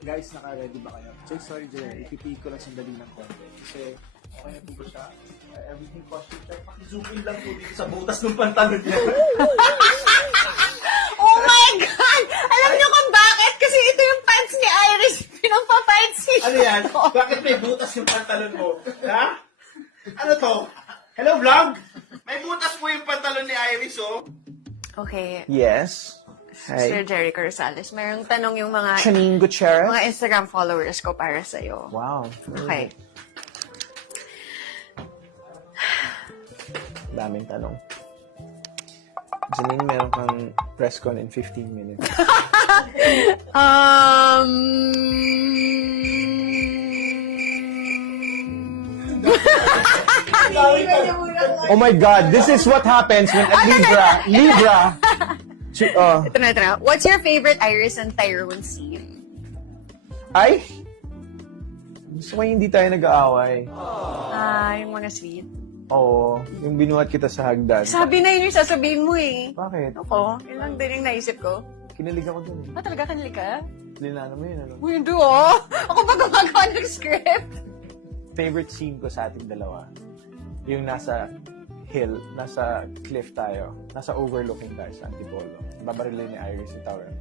Guys, naka-ready ba kayo? So, sorry, Jerry. Ipipiik ko lang sandali ng konti. Kasi, okay na po ba siya? Everything costume check. Pakizoom in lang po dito sa butas ng pantalon niya. Oh my God! Alam niyo kung bakit? Kasi ito yung pants ni Iris. Pinagpa-fancy. Ano yan? Bakit may butas yung pantalon mo? Ha? Ano to? Hello, vlog? May butas po yung pantalon ni Iris, oh. Okay. Yes. Sir Hi. Jerry Corrales, mayroong tanong yung mga Janine Gutierrez. Instagram followers ko para sa'yo. Wow. Okay. Daming tanong. Janine, meron kang press con in 15 minutes. Oh my God, this is what happens when a Libra. Ito na. What's your favorite Iris and Tyrone scene? Ay! Gusto ko hindi tayo nag-aaway. Yung mga sweet. Oo, yung binuhat kita sa hagdan. Sabi na yun yung sasabihin mo eh. Bakit? Ako, yun lang din yung naisip ko. Kinilig ako dun. Talaga kanili ka? Linano mo yun, ano? Uy, hindi oh. Ako ba gumagawa ng script? Favorite scene ko sa ating dalawa, yung nasa hill, nasa cliff tayo, nasa overlooking tayo sa Antipolo. Babarilin ni Iris si Tauren.